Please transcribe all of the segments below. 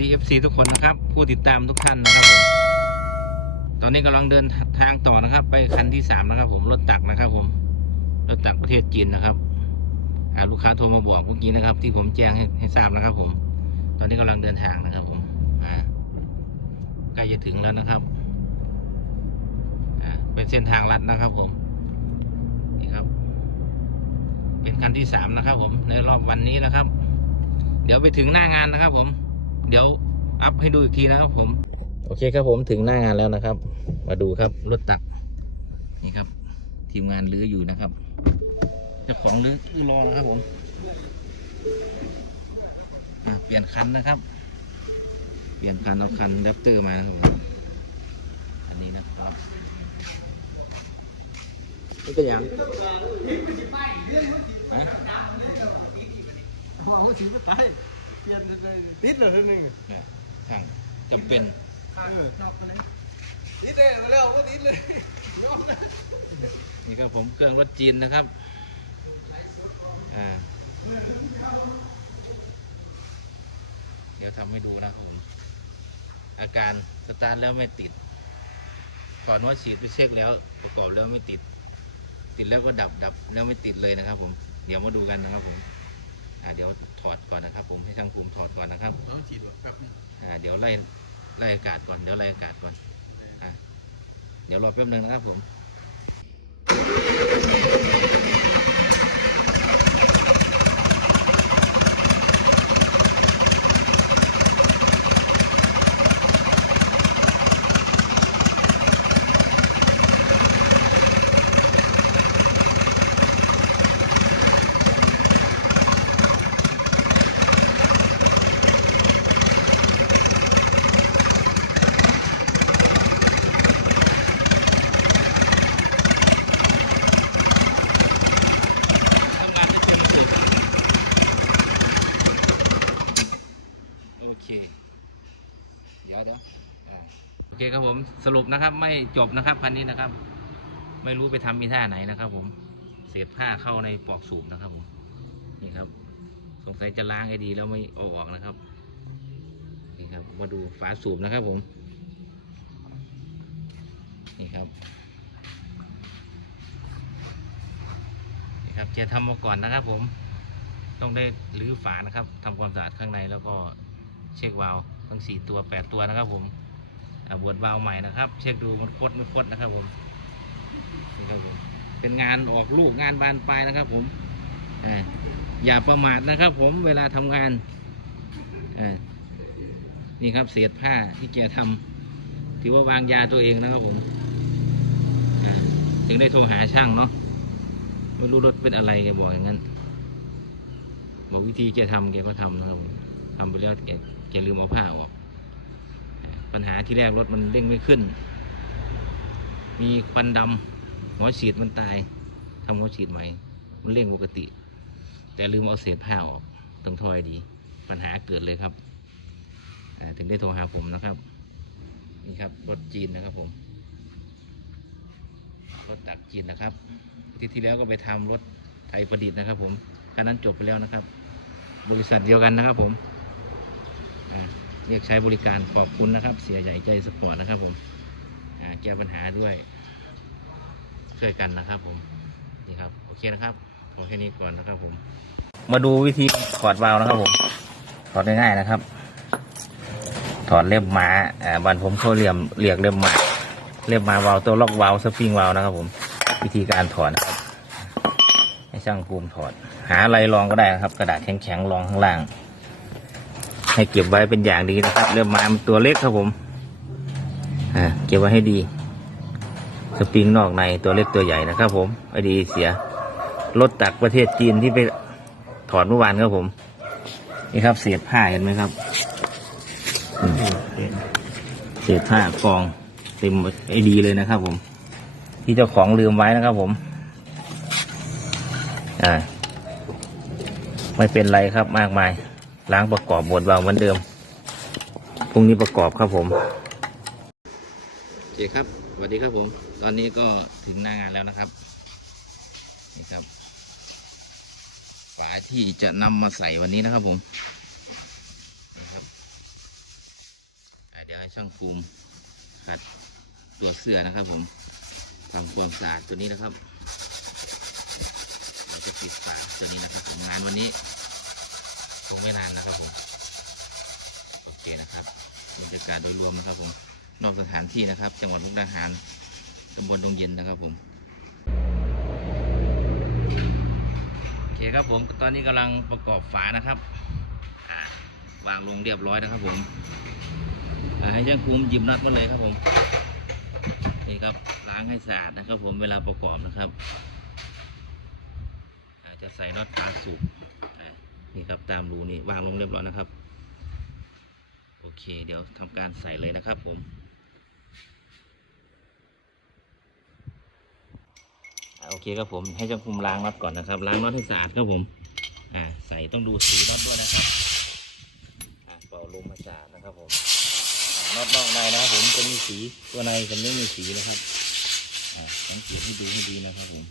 ดี FC ทุกคนนะครับ ผู้ติดตามทุกท่านนะครับผมตอนนี้กำลังเดินทางต่อนะครับ ไปคันที่สามนะครับ ผมรถตักนะครับ ผมรถตักประเทศจีนนะครับลูกค้าโทรมาบอกเมื่อกี้นะครับ ที่ผมแจ้งให้ให้ทราบนะครับ ผม ตอนนี้กำลังเดินทางนะครับ ผมใกล้จะถึงแล้วนะครับเป็นเส้นทางลัดนะครับ ผมนี่ครับ เป็นคันที่สามนะครับ ผมในรอบวันนี้นะครับ เดี๋ยวไปถึงหน้างานนะครับ ผม เดี๋ยวอัพให้ดูอีกทีนะครับผม โอเคครับผมถึงหน้างานแล้วนะครับ มาดูครับรถตักนี่ครับ ทีมงานรื้ออยู่นะครับเจ้าของรื้อคือรอนะครับผมอะเปลี่ยนคันนะครับ เปลี่ยนคันเอาคันแรปเตอร์มานะครับผมอันนี้นะครับนี่เป็นอย่างฮะอ๋อเขาถือไปไปเปลี่ยนเลยติดเลยทีนึงเนี่ยทางจำเป็นเออนอกกันเลยติดเลยมาแล้วก็ติดเลยยอมนะนี่ครับผมเครื่องรถจีนนะครับอ่าเดี๋ยวทำให้ดูนะครับผมอาการสตาร์ทแล้วไม่ติดก่อนว่าฉีดไปเช็คแล้ว ประกอบแล้วไม่ติด ติดแล้วก็ดับดับแล้วไม่ติดเลยนะครับ ผมเดี๋ยวมาดูกันนะครับผมอ่าเดี๋ยวถ อดก่อนนะครับ ผมให้ช่างภูมิถอดก่อนนะครับต้องฉีดว่ะแป๊บนึงอ่าเดี๋ยวไล่ไล่อากาศก่อนเดี๋ยวไล่อากาศก่อนอ่าเดี๋ยวรอแป๊บนึงนะครับผม ทำงานที่เป็นสุดโอเค เดี๋ยวเดี๋ยวอ่าโอเคครับผม สรุปนะครับ ไม่จบนะครับคันนี้นะครับ ไม่รู้ไปทำมีท่าไหนนะครับ ผมเศษผ้าเข้าในปลอกสูบนะครับผมนี่ครับ สงสัยจะล้างให้ดีแล้วไม่อออกนะครับนี่ครับ มาดูฝาสูบนะครับ ผม นี่ครับนี่ครับจะทำมาก่อนนะครับ ผม ต้องได้รื้อฝานะครับทำความสะอาดข้างในแล้วก็เช็ควาล์วทั้งสี่ตัวแปดตัวนะครับ ผม อ่าบวชวาล์วใหม่นะครับ เช็คดูมันคดไม่คดนะครับผมนี่ครับผมเป็นงานออกลูกงานบานปลายนะครับ ผมออย่าประมาทนะครับ ผมเวลาทำงานนี่ครับเศษผ้าที่แกทำถือว่าวางยาตัวเองนะครับผมถึงได้โทรหาช่างเนาะไม่รู้รถเป็นอะไรแกบอกอย่างนั้น บอกวิธีแกทำแกก็ทำนะครับผมทำไปแล้วแกแกลืมเอาผ้าออก ปัญหาที่แรกรถมันเร่งไม่ขึ้น มีควันดำหัวฉีดมันตายทำหัวฉีดใหม่ มันเร่งปกติ แต่ลืมเอาเศษผ้าออกต้องทอยดี ปัญหาเกิดเลยครับ ถึงได้โทรหาผมนะครับ นี่ครับรถจีนนะครับผม รถตักจีนนะครับ ที่ที่แล้วก็ไปทำรถไทยประดิษฐ์นะครับผมคันนั้นจบไปแล้วนะครับ บริษัทเดียวกันนะครับผม อ่า เรียกใช้บริการขอบคุณนะครับ เสียใหญ่ใจสปอร์ตนะครับผมแก้ปัญหาด้วย ช่วยกันนะครับผมนี่ครับโอเคนะครับขอแค่นี้ก่อนนะครับผม มาดูวิธีถอดวาล์วนะครับผมถอดง่ายๆนะครับ ถอดเล็บหมาอ่าบันผมเขาเรียมเรียกเล็บหมาเล็บหมาวาล์วตัวล็อกวาล์วสปริงวาล์วนะครับ ผม วิธีการถอดนะครับให้ช่างภูมิถอด หาอะไรรองก็ได้นะครับ กระดาษแข็งๆรองข้างล่าง ให้เก็บไว้เป็นอย่างดีนะครับ เริ่มมามันตัวเล็กครับผมอ่าเก็บไว้ให้ดีสปริงนอกในตัวเล็กตัวใหญ่นะครับ ผมไอดีเสียรถตักประเทศจีนที่ไปถอดเมื่อวานครับผม นี่ครับเศษผ้าเห็นไหมครับเศษผ้ากองเต็มไอดีเลยนะครับ ผม ที่เจ้าของลืมไว้นะครับ ผม อ่า ไม่เป็นไรครับมากมาย ล้างประกอบบดวางเหมือนเดิม พรุ่งนี้ประกอบครับผมโอเคครับสวัสดีครับผม ตอนนี้ก็ถึงหน้างานแล้วนะครับ นี่ครับ ฝาที่จะนำมาใส่วันนี้นะครับผมนี่ครับเดี๋ยวให้ช่างภูมิขัดตัวเสื้อนะครับ ผมทำความสะอาดตัวนี้นะครับเราจะปิดฝาตัวนี้นะครับผมงานวันนี้ คงไม่นานนะครับผมโอเคนะครับบรรยากาศโดยรวมนะครับผมนอกสถานที่นะครับ จังหวัดมุกดาหารตำบลดงเย็นนะครับผมโอเคครับผมตอนนี้กำลังประกอบฝานะครับวางลงเรียบร้อยนะครับผมให้ช่างภูมิหยิบน็อตมาเลยครับผมนี่ครับล้างให้สะอาดนะครับ ผมเวลาประกอบนะครับ อาจจะใส่น็อตฝาสูบ นี่ครับตามรูนี่วางลงเรียบร้อยนะครับ โอเค เดี๋ยวทำการใส่เลยนะครับผมอโอเคครับผมให้ช่างภูมิล้างน็อตก่อนนะครับล้างน็อตให้สะอาดครับผมอ่าใส่ต้องดูสีน็อตด้วยนะครับอ่าเป่าลมมาสะอาดนะครับผมน็อตนอกในนะครับผมจะมีสีตัวในจะไม่มีสีนะครับอ่าสังเกตให้ดูให้ดีนะครับผม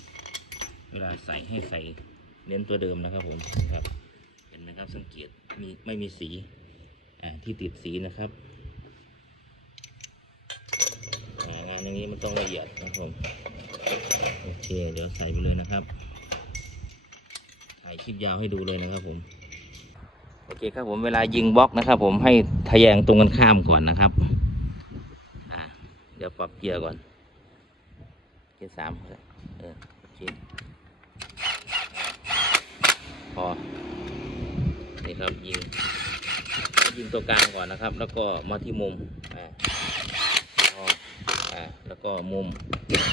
เวลาใส่ให้ใส่เน้นตัวเดิมนะครับผมครับ นไหมครับ สังเกตมีไม่มีสีที่ติดสีนะครับงานอย่างนี้มันต้องละเอียดนะครับผมโอเค เดี๋ยวใส่ไปเลยนะครับถ่ายคลิปยาวให้ดูเลยนะครับผมโอเคครับผมเวลายิงบล็อกนะครับ ผมให้ทะแยงตรงกันข้ามก่อนนะครับอ่าเดี๋ยวปรับเกียร์ก่อนเกียร์สามเออโอเคพอ ครับยิงยิงตัวกลางก่อนนะครับ แล้วก็มาที่มุมอ่าพออ่าแล้วก็มุม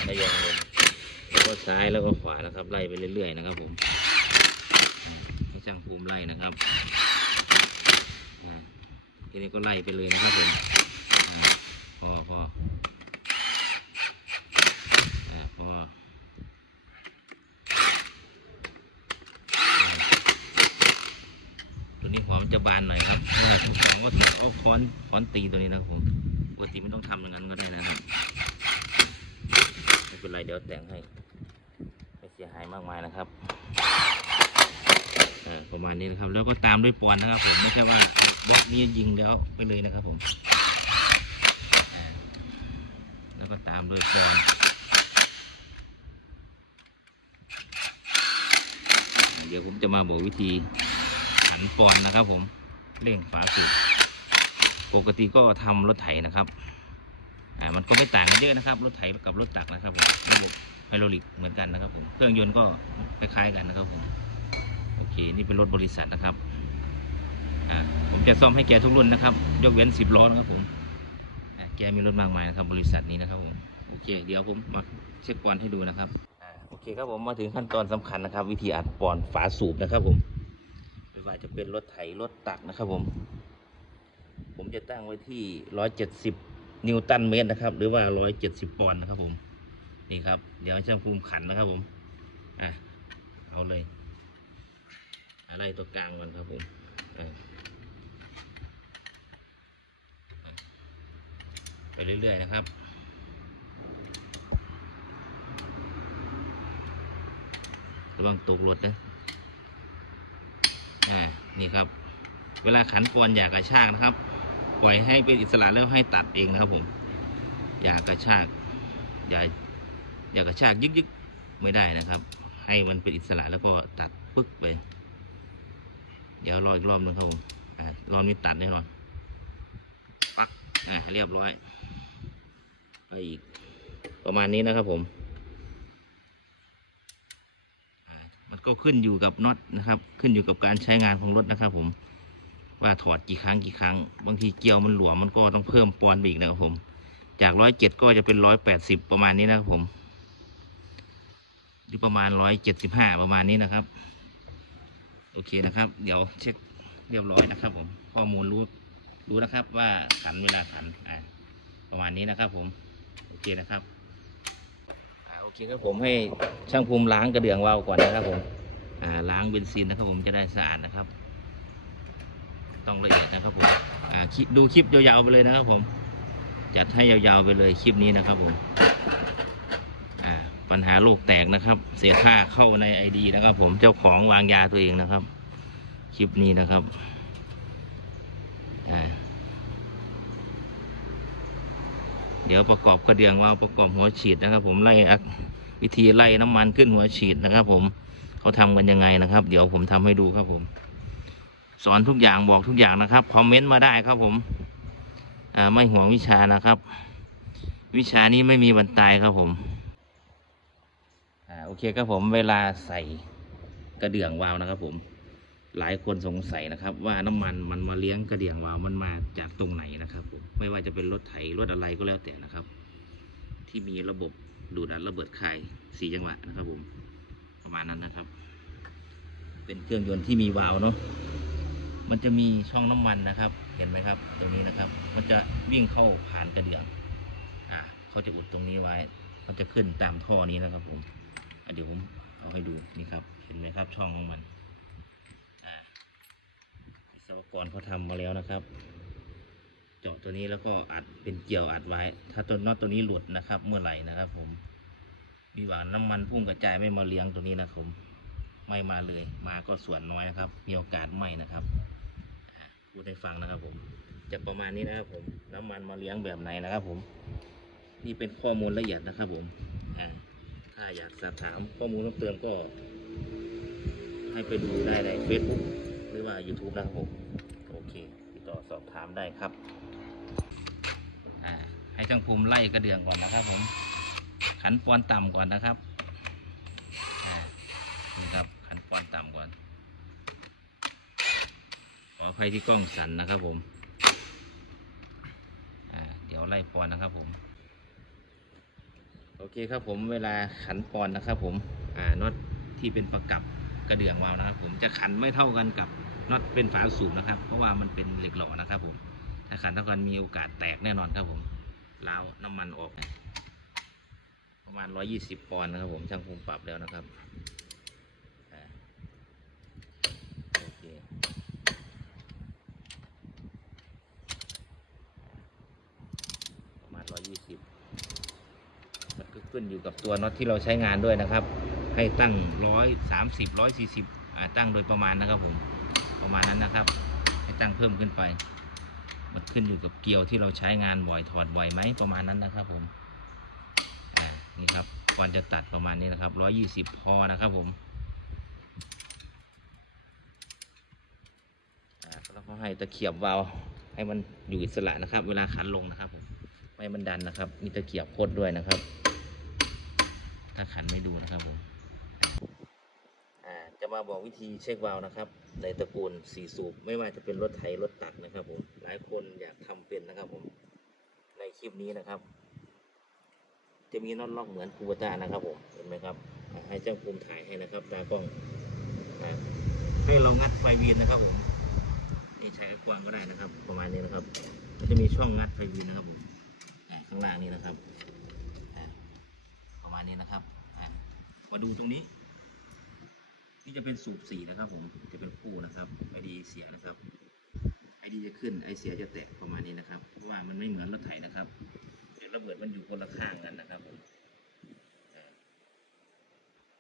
ระยองเลยแล้วก็ซ้ายแล้วก็ขวานะครับ ไล่ไปเรื่อยๆนะครับ ผมให้ช่างภูมิไล่นะครับอ่าทีนี้ก็ไล่ไปเลยนะครับผมอ่าพอพออ่าพออ่าตัวนี้หัวมันจะบานห น่อยครับเอองก็ถือเอาค้อนค้อนตีตัวนี้นะครับผมปกติไม่ต้องทำอย่างนั้นก็ได้นะครับไม่เป็นไรเดี๋ยวแต่งให้ไม่เสียหายมากมายนะครับเออประมาณนี้นะครับ แล้วก็ตามด้วยปอนนะครับ ผมไม่ใช่ว่าบล็อกนี้ยิงแล้วไปเลยนะครับผมแล้วก็ตามด้วยปอนเดี๋ยวผมจะมาบอกวิธีหันปอนนะครับผม เร่งฝาสูบปกติก็ทำรถไถนะครับ อ่ามันก็ไม่ต่างกันเยอะนะครับ รถไถกับรถตักนะครับผมระบบไฮดรอลิกเหมือนกันนะครับผมเครื่องยนต์ก็คล้ายๆกันนะครับผมโอเคนี่เป็นรถบริษัทนะครับอ่าผมจะซ่อมให้แกทุกรุ่นนะครับ ยกเว้นสิบล้อนะครับผมอ่าแกมีรถมากมายนะครับ บริษัทนี้นะครับผมโอเค เดี๋ยวผมมาเช็คปอนให้ดูนะครับอ่าโอเคครับผมมาถึงขั้นตอนสำคัญนะครับ วิธีอัดปอนฝาสูบนะครับผม ว่าจะเป็นรถไถรถตักนะครับผม ผมจะตั้งไว้ที่ร้อยเจ็ดสิบนิวตันเมตรนะครับ หรือว่าร้อยเจ็ดสิบปอนด์นะครับผม นี่ครับ เดี๋ยวช่างภูมิขันนะครับผม อะ เอาเลย อะไรตัวกลางก่อนครับผมไปเรื่อยๆนะครับระวังตกรถนะ อ่านี่ครับ เวลาขันปอนอย่ากระชากนะครับ ปล่อยให้เป็นอิสระแล้วให้ตัดเองนะครับผม อย่ากระชากอย่าอย่ากระชากยึกยึกๆไม่ได้นะครับ ให้มันเป็นอิสระแล้วก็ตัดปึ๊กไป เดี๋ยวรออีกรอบหนึงครับผมอ่ารอบนี้ตัดแน่นอนปักอ่าเรียบร้อยไปอีกประมาณนี้นะครับผม อ่า มัน ก็ขึ้นอยู่กับน็อตนะครับ ขึ้นอยู่กับการใช้งานของรถนะครับ ผม ว่าถอดกี่ครั้งกี่ครั้ง บางทีเกลียวมันหลวมมันก็ต้องเพิ่มปอนด์ไปอีกนะครับผม จากร้อยเจ็ดก็จะเป็นร้อยแปดสิบประมาณนี้นะครับผม หรือประมาณร้อยเจ็ดสิบห้าประมาณนี้นะครับ โอเคนะครับ เดี๋ยวเช็คเรียบร้อยนะครับ ผม ข้อมูลรู้รู้นะครับว่าขันเวลาขันอ่าประมาณนี้นะครับ ผม โอเคนะครับ เคครับผมให้ช่างภูมิล้างกระเดื่องวาวก่อนนะครับผมอ่าล้างเบนซินนะครับผมจะได้สะอาดนะครับ ต้องละเอียดนะครับผมอ่าดูคลิปยาวๆไปเลยนะครับผม จัดให้ยาวๆไปเลยคลิปนี้นะครับผมอ่าปัญหาโลกแตกนะครับ เสียค่าเข้าในไอดีนะครับ ผมเจ้าของวางยาตัวเองนะครับ คลิปนี้นะครับ อ่า ดี๋ยวประกอบกระเดื่องวาล์วประกอบหัวฉีดนะครับ ผมไล่วิธีไล่น้ำมันขึ้นหัวฉีดนะครับ ผมเขาทำกันยังไงนะครับ เดี๋ยวผมทำให้ดูครับผม สอนทุกอย่างบอกทุกอย่างนะครับคอมเมนต์มาได้ครับผมไม่ห่วงวิชานะครับ วิชานี้ไม่มีวันตายครับผมอโอเคครับผมเวลาใส่กระเดื่องวาล์วนะครับผม หลายคนสงสัยนะครับ ว่าน้ำมันมันมาเลี้ยงกระเดื่องวาล์วมันมาจากตรงไหนนะครับผมไม่ว่าจะเป็นรถไถรถอะไรก็แล้วแต่นะครับ ที่มีระบบดูดอัดระเบิดคายสี่จังหวะนะครับผมประมาณนั้นนะครับ เป็นเครื่องยนต์ที่มีวาล์วเนาะมันจะมีช่องน้ำมันนะครับ เห็นไหมครับ ตรงนี้นะครับ มันจะวิ่งเข้าผ่านกระเดื่องอ่าเขาจะอุดตรงนี้ไว้เขาจะขึ้นตามท่อนี้นะครับ ผมเดี๋ยวผมเอาให้ดูนี่ครับ เห็นไหมครับช่องของมัน วิศวกรเขาทำมาแล้วนะครับ เจาะตัวนี้แล้วก็อัดเป็นเกี่ยวอัดไว้ ถ้าตัวน็อตตัวนี้หลุดนะครับ เมื่อไหร่นะครับ ผม มีหวานน้ำมันพุ่งกระจายไม่มาเลี้ยงตัวนี้นะครับผมไม่มาเลยมาก็ส่วนน้อยนะครับ มีโอกาสไหมนะครับพูดให้ฟังนะครับผม จะประมาณนี้นะครับ ผม น้ำมันมาเลี้ยงแบบไหนนะครับ ผม นี่เป็นข้อมูลละเอียดนะครับ ผมถ้าอยากสอบถามข้อมูลเพิ่มเติมก็ ให้ไปดูได้ใน Facebook หรือว่า YouTube นะครับผม โอเค ติดต่อสอบ ถามได้ครับให้ช่างภูมิไล่กระเดื่องก่อนนะครับผม ขันปอนต่ำก่อนนะครับนี่ครับขันปอนต่ำก่อน ขออภัยที่กล้องสั่นนะครับผมเดี๋ยวไล่ปอนนะครับผม โอเคครับผมเวลาขันปอนนะครับผมน็อตที่เป็นประกับกระเดื่องวาวนะครับผมจะขันไม่เท่ากันกับ น็อตเป็นฝาสูบนะครับ เพราะว่ามันเป็นเหล็กหล่อนะครับผมถ้าขันเท่ากันมีโอกาสแตกแน่นอนครับผมล้าวน้ำมันออก ประมาณ 120 ปอนด์นะครับผมช่างภูมิปรับแล้วนะครับโอเคประมาณ 120มันก็ขึ้นอยู่กับตัวน็อตที่เราใช้งานด้วยนะครับ ให้ตั้ง 130 140อ่าตั้งโดยประมาณนะครับผม ประมาณนั้นนะครับ ให้ตั้งเพิ่มขึ้นไปมันขึ้นอยู่กับเกลียวที่เราใช้งานบ่อยถอดบ่อยไหมประมาณนั้นนะครับผมนี่ครับก่อนจะตัดประมาณนี้นะครับ120พอนะครับผมแล้วก็ให้ตะเขียบวาล์วให้มันอยู่อิสระนะครับ เวลาขันลงนะครับผมไม่ให้มันดันนะครับ มีตะเกียบพดด้วยนะครับ ถ้าขันไม่ดูนะครับผม มาบอกวิธีเช็ควาล์วนะครับ ในตระกูลสีสูบไม่ว่าจะเป็นรถไถรถตักนะครับผมหลายคนอยากทำเป็นนะครับผมในคลิปนี้นะครับ จะมีน็อตล็อกเหมือนคูเบต้านะครับผมเห็นไหมครับ ให้เจ้าภูมิถ่ายให้นะครับตากล้องให้เรางัดไฟวีนนะครับผมนี่ใช้กวางก็ได้นะครับ ประมาณนี้นะครับมันจะมีช่องงัดไฟวีนนะครับผมข้างล่างนี้นะครับประมาณนี้นะครับมาดูตรงนี้ นี่จะเป็นสูบสี่นะครับผมจะเป็นคู่นะครับไอดีเสียนะครับไอดีจะขึ้นไอเสียจะแตกประมาณนี้นะครับเพราะว่ามันไม่เหมือนรถไถนะครับเดี๋ยวระเบิดมันอยู่คนละข้างกันนะครับผม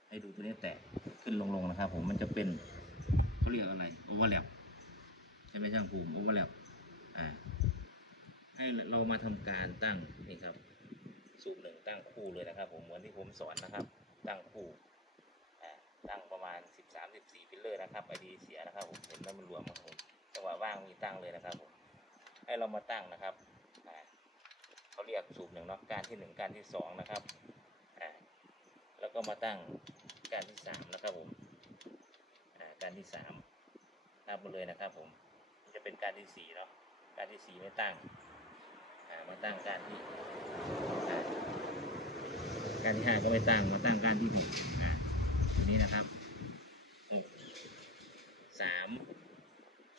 ให้ดูตัวนี้แตกขึ้นลงๆนะครับ ผมมันจะเป็นเขาเรียกอะไรโอเวอร์แลปใช่ไหมช่างภูมิโอเวอร์แลปอ่าให้เรามาทำการตั้งนี่ครับสูบหนึ่งตั้งคู่เลยนะครับ ผมเหมือนที่ผมสอนนะครับ ตั้งคู่ตั้ง เลอร์นะครับไอดีเสียนะครับผมเห็นแล้วมันรวมครับผมจังหวะว่างมีตั้งเลยนะครับผมให้เรามาตั้งนะครับเขาเรียกสูบหนึ่งเนาะการที่หนึ่งการที่สองนะครับแล้วก็มาตั้งการที่สามนะครับผมการที่สามนับมาเลยนะครับ ผมจะเป็นการที่สี่เนาะการที่สี่ไม่ตั้งมาตั้งการที่การที่ห้าก็ไม่ตั้งมาตั้งการที่หกอ่าทีนี้นะครับหกสาม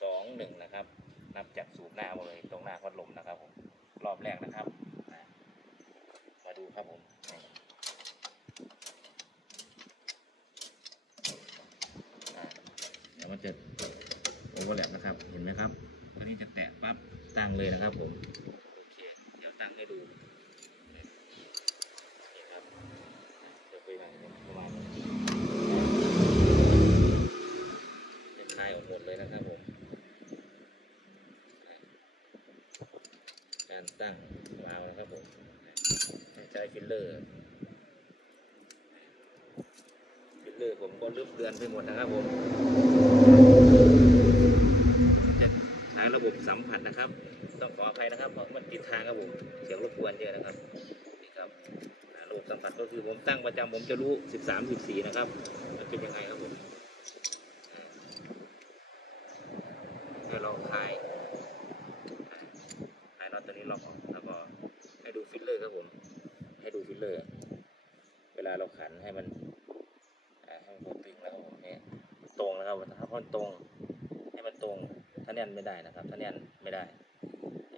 สอง หนึ่งนะครับ นับจากสูบหน้ามาเลยตรงหน้าพัดลมนะครับผมรอบแรกนะครับ มาดูครับผมนี่อ่าเดี๋ยวมันจะโอเวอร์แลปนะครับ เห็นไหมครับตอนนี้จะแตะปั๊บตั้งเลยนะครับผมโอเคเดี๋ยวตั้งให้ดู นี่ครับจะไปไหนเนี่ยประมาณนี้จะคลายออกหมดเลยนะครับผม การ ตั้งวาล์วนะครับผมใช้ฟิลเลอร์ฟิลเลอร์ผมก็ลืมเลือนไปหมดนะครับผมจะใช้ระบบสัมผัสนะครับ ต้องขออภัยนะครับเพราะมันติดทางครับผมเสียงรบกวนเยอะนะครับนี่ครับระบบสัมผัสก็คือผมตั้งประจำผมจะรู้ 13 14 นะครับมันเป็นยังไงครับผมอ่าเดี๋ยวลองคลายคลายน็อตตัวนี้ล็อกออกแล้วก็ให้ดูฟิลเลอร์ครับผม ให้ดูฟิลเลอร์ เวลาเราขันให้มันอ่าให้มันตึงแล้วครับผมเนี่ยตรงนะครับถ้า มันตรง ให้มันตรง ถ้าแน่นไม่ได้นะครับ ถ้าแน่นไม่ได้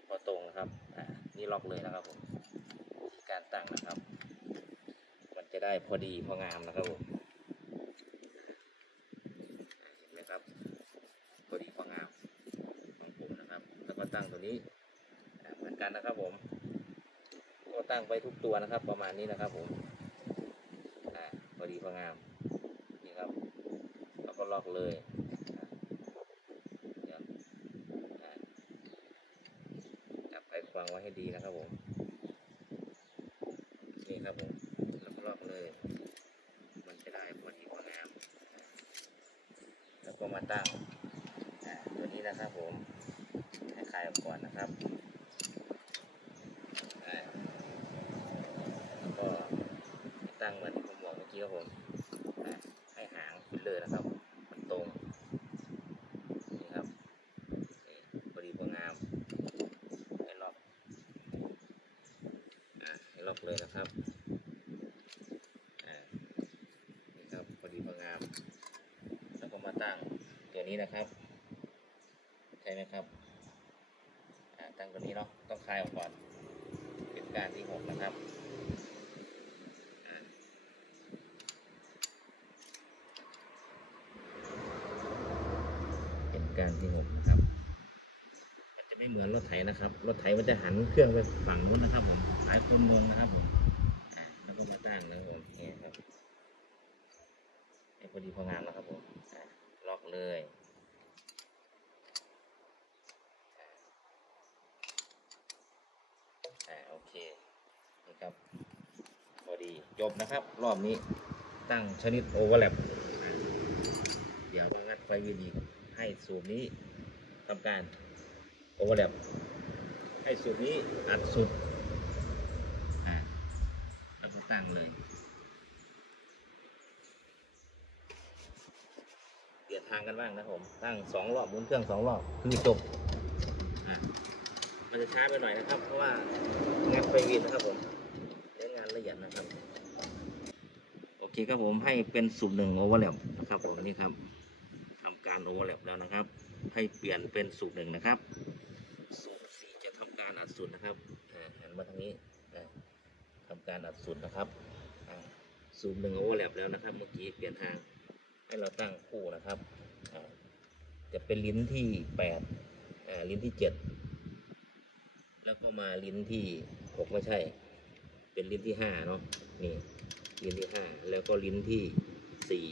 พอตรงนะครับ อ่า นี่ล็อกเลยนะครับผมการตั้งนะครับ มันจะได้พอดีพองามนะครับผมเห็นไหมครับ พอดีพองามของผมนะครับ แล้วก็ตั้งตัวนี้เหมือนกันนะครับผมก็ตั้งไปทุกตัวนะครับ ประมาณนี้นะครับผมอ่าพอดีพองามนี่ครับ แล้วก็ล็อกเลยอ่าเดี๋ยวอ่าจับไอ้ควางไว้ให้ดีนะครับผม นี่ครับผมแล้วก็ล็อกเลย มันจะได้พอดีพองาม แล้วก็มาตั้งอ่าตัวนี้นะครับผม ให้คลายออกก่อนนะครับอ่าแล้วก็ตั้งเหมือนที่ผมบอกเมื่อกี้ครับผมอ่าให้หางฟิลเลอร์นะครับ มันตรง นี่ครับนี่พอดีพองาม ให้ล็อกอ่าให้ล็อกเลยนะครับอ่านี่ครับพอดีพองาม แล้วก็มาตั้ง นี้นะครับ ใช่ไหมครับตั้งตัวนี้เนาะต้องคลายออกก่อนเป็นการที่หกนะครับเป็นการที่หกนะครับมันจะไม่เหมือนรถไถนะครับรถไถมันจะหันเครื่องไปฝั่งนู้นนะครับ ผมหลายคนงงนะครับผมแล้วก็มาตั้งนะครับผมนี่ครับพอดีพองามนะครับผม เลยอ่าโอเค นี่ครับพอดีจบนะครับ รอบนี้ตั้งชนิดโอเวอร์แลปเดี๋ยวมางัดไฟวินอีกให้สูบนี้ทำการโอเวอร์แลปให้สูบนี้อัดสุดอ่าแล้วก็ตั้งเลย เปลี่ยน ทางกันบ้างนะผมตั้งสองรอบหมุนเครื่องสองรอบคือจบอ่ามันจะช้าไปหน่อยนะครับ เพราะว่างัดไฟวินนะครับผมเล่นงานละเอียดนะครับ โอเคครับผมให้เป็นสูบหนึ่งโอเวอร์แลปนะครับผมนี่ครับทำการโอเวอร์แลปแล้วนะครับ ให้เปลี่ยนเป็นสูบหนึ่งนะครับสูบสี่จะทำการอัดสุดนะครับอ่าหันมาทางนี้อ่าทำการอัดสุดนะครับสูบหนึ่งโอเวอร์แลปแล้วนะครับ เมื่อกี้เปลี่ยนทาง ให้เราตั้งคู่นะครับ จะเป็นลิ้นที่แปดอ่าลิ้นที่เจ็ดแล้วก็มาลิ้นที่หกไม่ใช่ เป็นลิ้นที่ห้าเนาะนี่ลิ้นที่ห้าแล้วก็ลิ้นที่สี่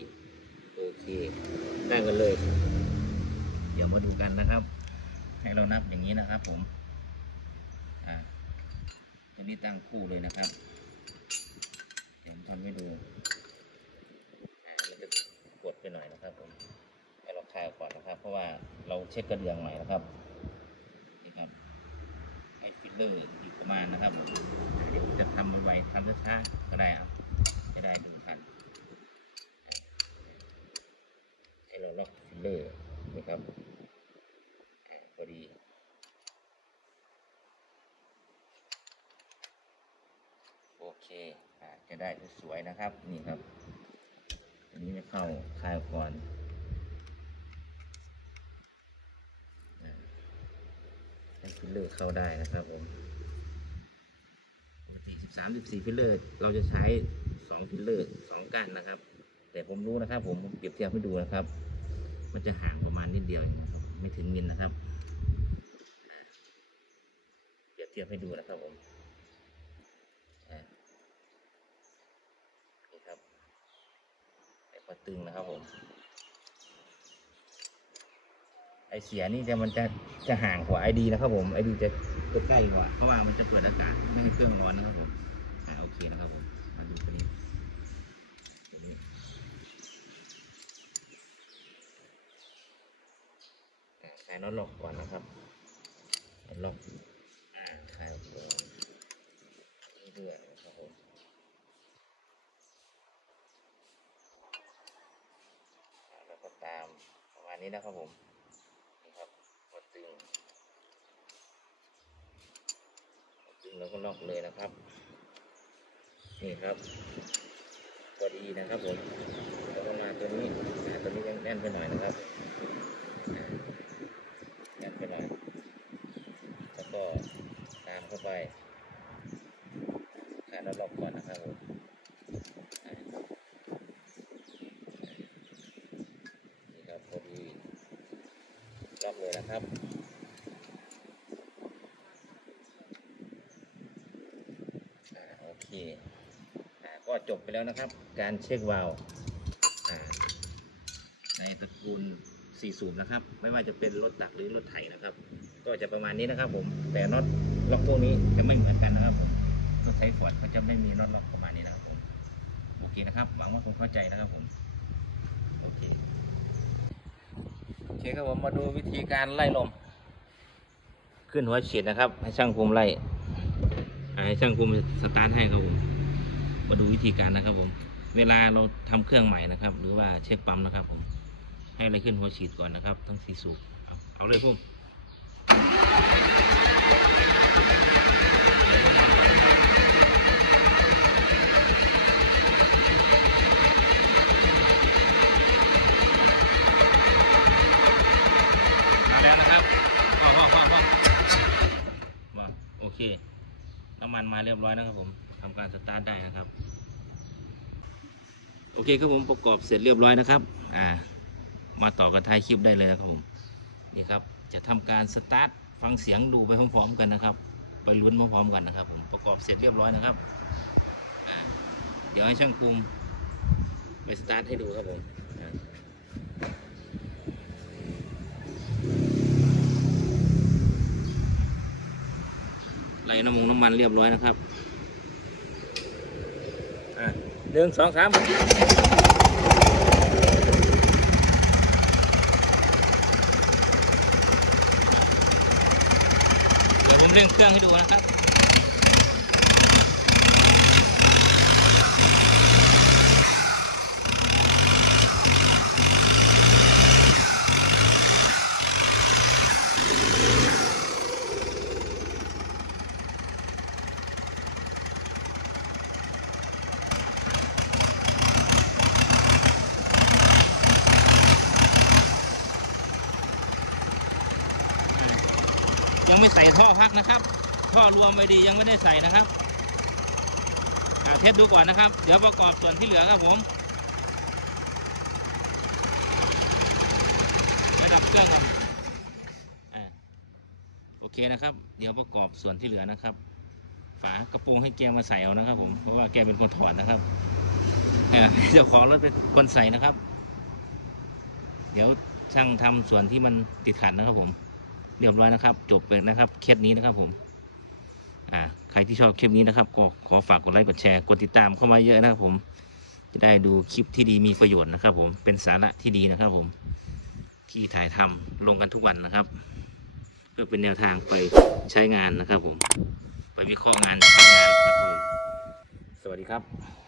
โอเคได้กันเลย เดี๋ยวมาดูกันนะครับ ให้เรานับอย่างนี้นะครับ ผมอ่าตัวนี้ตั้งคู่เลยนะครับเดี๋ยวผมทำให้ดู กดไปหน่อยนะครับผมให้เราคลายออกก่อนนะครับ เพราะว่าเราเช็คกระเดื่องใหม่นะครับนี่ครับให้ฟิลเลอร์อีกประมาณนะครับผมเดี๋ยวจะทำไวๆทำช้าๆก็ได้เอาจะได้ดูทันให้เราล็อกฟิลเลอร์นะครับอ่าพอดีโอเคอ่าจะได้สวยๆนะครับนี่ครับ นี้ไม่เข้าคลายก่อนอ่าให้ฟิลเลอร์เข้าได้นะครับผมปกติ13 14ฟิลเลอร์เราจะใช้2ฟิลเลอร์2ก้านนะครับ แต่ผมรู้นะครับ ผมเปรียบเทียบให้ดูนะครับ มันจะห่างประมาณนิดเดียวเองนะครับไม่ถึงมิลนะครับ เปรียบเทียบให้ดูนะครับผมอ่านี่ครับ ไอ้ปตึงนะครับผม ไอเสียนี่จะมันจะจะห่างกว่าไอดีนะครับผมไอดีจะจะใกล้กว่าเพราะว่ามันจะเปิดอากาศไม่ให้เครื่องร้อนนะครับผมอ่าโอเคนะครับผมมาดูตัวนี้ตัวนี้คลายน็อตล็อกก่อนนะครับน็อตล็อกอ่าคลายออกเลยเรื่อยๆนะครับผมอ่าแล้วก็ตามประมาณ นี้นะครับผมนี่ครับกดตึงกดตึงแล้วก็ล็อกเลยนะครับ นี่ครับพอดีนะครับผมแล้วก็มาตัวนี้ตัวนี้ยังแน่นไปหน่อยนะครับอ่าแน่นไปหน่อย แล้วก็ตามเข้าไปขาดแล้วล็อกก่อนนะครับผมอ่านี่ครับพอดีล็อกเลยนะครับ อ่าโอเคอ่า ก็จบไปแล้วนะครับ การเช็ควาล์วในตระกูล4สูบนะครับ ไม่ว่าจะเป็นรถตักหรือรถไถนะครับ ก็จะประมาณนี้นะครับ ผมแต่น็อตล็อกพวกนี้จะไม่เหมือนกันนะครับผมรถไถฟอร์ดก็จะไม่มีน็อตล็อกประมาณนี้นะครับผมโอเคนะครับ หวังว่าคงเข้าใจนะครับผมโอเคโอเคครับผมมาดูวิธีการไล่ลม ขึ้นหัวฉีดนะครับ ให้ช่างภูมิไล่ ให้ช่างภูมิสตาร์ทให้ครับผมมาดูวิธีการนะครับ ผม เวลาเราทำเครื่องใหม่นะครับ หรือว่าเช็คปั๊มนะครับ ผม ให้อะไรขึ้นหัวฉีดก่อนนะครับ ทั้งสี่สูบเอาเอาเลยพุ่ม เรียบร้อยนะครับผมทำการสตาร์ทได้นะครับ โอเคครับผมประกอบเสร็จเรียบร้อยนะครับ อ่า มาต่อกันท้ายคลิปได้เลยนะครับผมนี่ครับจะทำการสตาร์ทฟังเสียงดูไปพร้อมๆกันนะครับ ไปลุ้นพร้อมๆกันนะครับ ผมประกอบเสร็จเรียบร้อยนะครับ เดี๋ยวให้ช่างภูมิไปสตาร์ทให้ดูครับผม อ่าไล่น้ำมงน้ำมันเรียบร้อยนะครับอ่าหนึ่งสองสามเดี๋ยวผมเร่งเครื่องให้ดูนะครับ พักนะครับ ท่อรวมไว้ดียังไม่ได้ใส่นะครับเทสดูก่อนนะครับ เดี๋ยวประกอบส่วนที่เหลือครับผมระดับเครื่องครับอโอเคนะครับ เดี๋ยวประกอบส่วนที่เหลือนะครับ ฝากระโปรงให้แกมาใส่เอานะครับ ผม เพราะว่าแกเป็นคนถอดนะครับเออเจ้าของรถเป็นคนใส่นะครับ เดี๋ยวช่างทำส่วนที่มันติดขัดนะครับผม เรียบร้อยนะครับ จบไปนะครับเคสนี้นะครับผมอ่าใครที่ชอบคลิปนี้นะครับ ก็ขอฝากกดไลค์กดแชร์กดติดตามเข้ามาเยอะนะครับผมจะได้ดูคลิปที่ดีมีประโยชน์นะครับ ผมเป็นสาระที่ดีนะครับ ผมที่ถ่ายทำลงกันทุกวันนะครับ เพื่อเป็นแนวทางไปใช้งานนะครับ ผม ไปวิเคราะห์งานใช้งานนะครับผมสวัสดีครับ